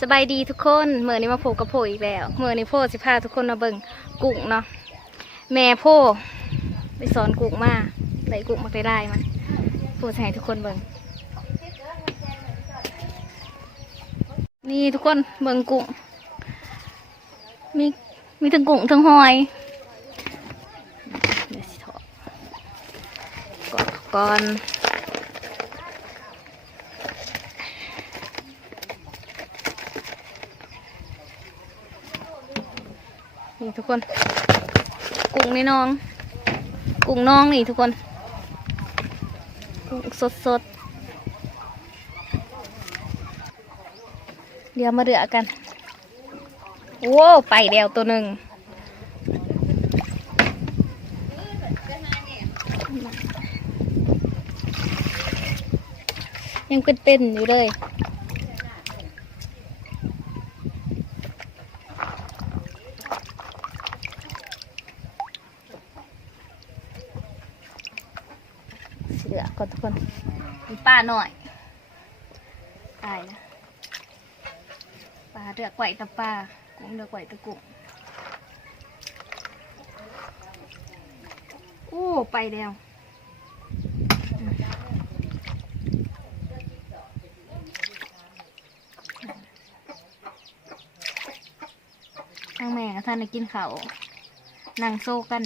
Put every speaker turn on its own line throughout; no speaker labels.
สบายดีทุกคนเมื่อนี้มาโผกับโผอีกแล้วเมื่อนี้โผสิพาทุกคนมาเบิ่งกุ้งเนาะแม่โผไปสอนกุ้งมาได้กุ้งมาได้ไล่มันโผให้ทุกคนเบิ่งนี่ทุกคนเบิ่งกุ้งมีมีทั้งกุ้งทั้งหอยเดี๋ยวสิถอก่อน นี่ทุกคน กุ้งในน้อง กุ้งน้องนี่ทุกคน กุ้งสดสดเดี๋ยวมาเดือกันโว้ไปเดียวตัวหนึ่งยังเป็นเป็นๆอยู่เลย ก่อนทุกคนมีป้าหน่อยตายนะปลาเดือกไหวตะปลากุ้งเดือกไหวตะกุ้งโอ้ไปแล้วทางแม่กับท่านกินเขาวนั่งโซ่กัน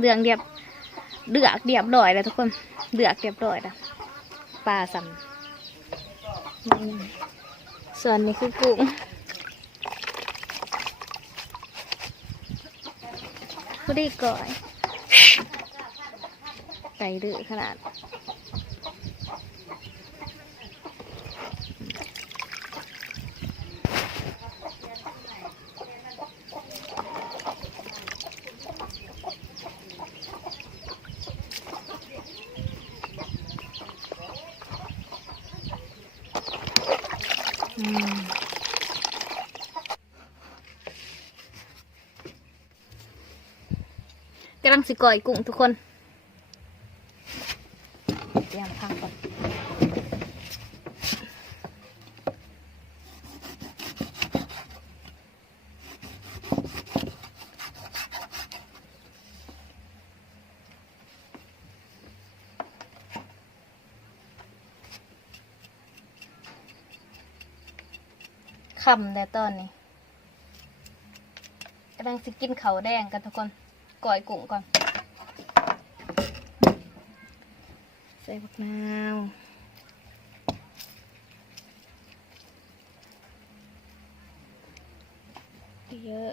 เดืองเรียบเดือกเรียบร้อยแล้วทุกคน เดือกเรียบร้อยแล้วปลาสัมนี่ส่วนนี้คือกุ้งผู้ดีก่อยไก่ดื้อขนาดำลังสิก่อยกุ้งทุกคนเตรียมพังก่อนคำแต่ตอนนี้กำลังสิกินเขาวแดงกันทุกคน ก่อยกุ้งก่อน ใส่ผักนาวเยอะ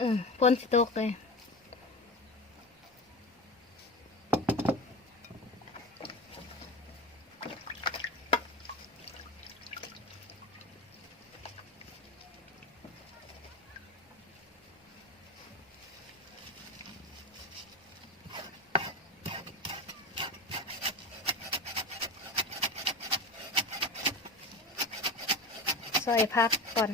อืมพ่นสิตกเลย ซอยพักก่อน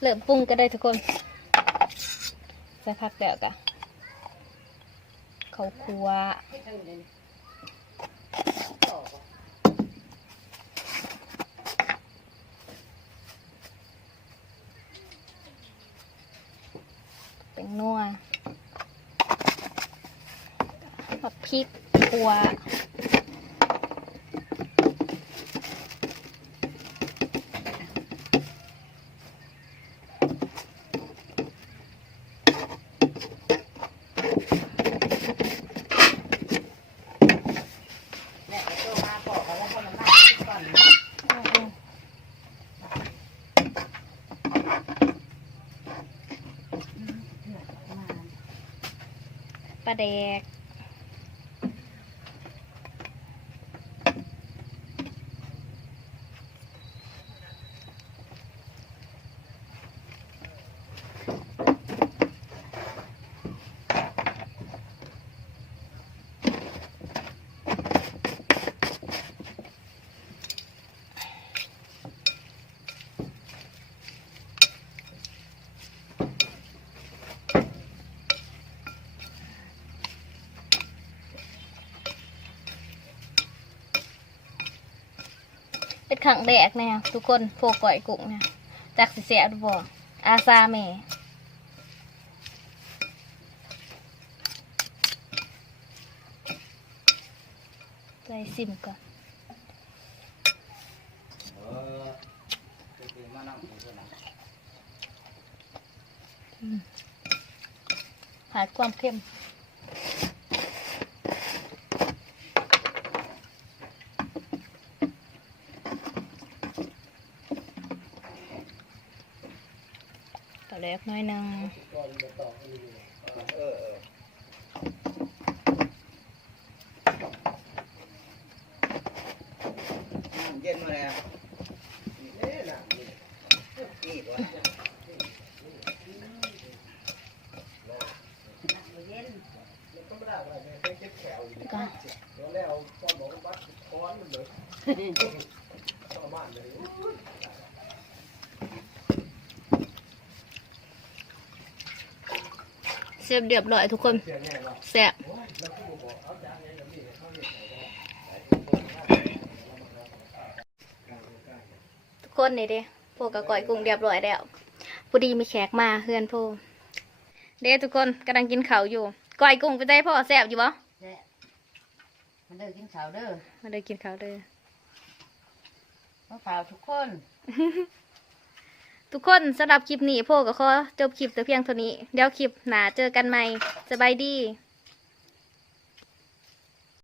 เริ่มปรุงก็ได้ทุกคนใส่ผักแล้วกะเขาคั่วเป็นนัวผักพริกคั่ว
แม่ก็โตมาบอกเขาว่าคนละมากินก่อน
ปลาแดก เป็นขังแดกแนวทุกคนโฟก่อยกุ้งนี่ยจากสิเสียดูบ่อาซาแม่ใจซิมก่อน
เออคือมานั่งอยู่ตัวนั้น
หาความเข้มต่อแร กน้อยหนึง
เออเออน้ำเย็นมาแล้วนี่เด้น้ำนี่นี่ตัว
ก็ เสียบเรียบร้อยทุกคนแซ่บทุกคนนี่เด้พวกกะก่อยกุ้งเรียบร้อยแล้วพอดีมีแขกมาเฮือนพ่อเด้ทุกคนกำลังกินข้าวอยู่ก่อยกุ้งไปได้พ่อแซ่บอยู่บ่
แซ่บมันเด้อกินข้าวเด้อ
มาได้กินข้าวเด้อ
มาฝากทุกคน
ทุกคนสำหรับคลิปนี้พวกก็ขอจบคลิปแต่เพียงเท่านี้ เดี๋ยวคลิปหน้าเจอกันใหม่สบายดี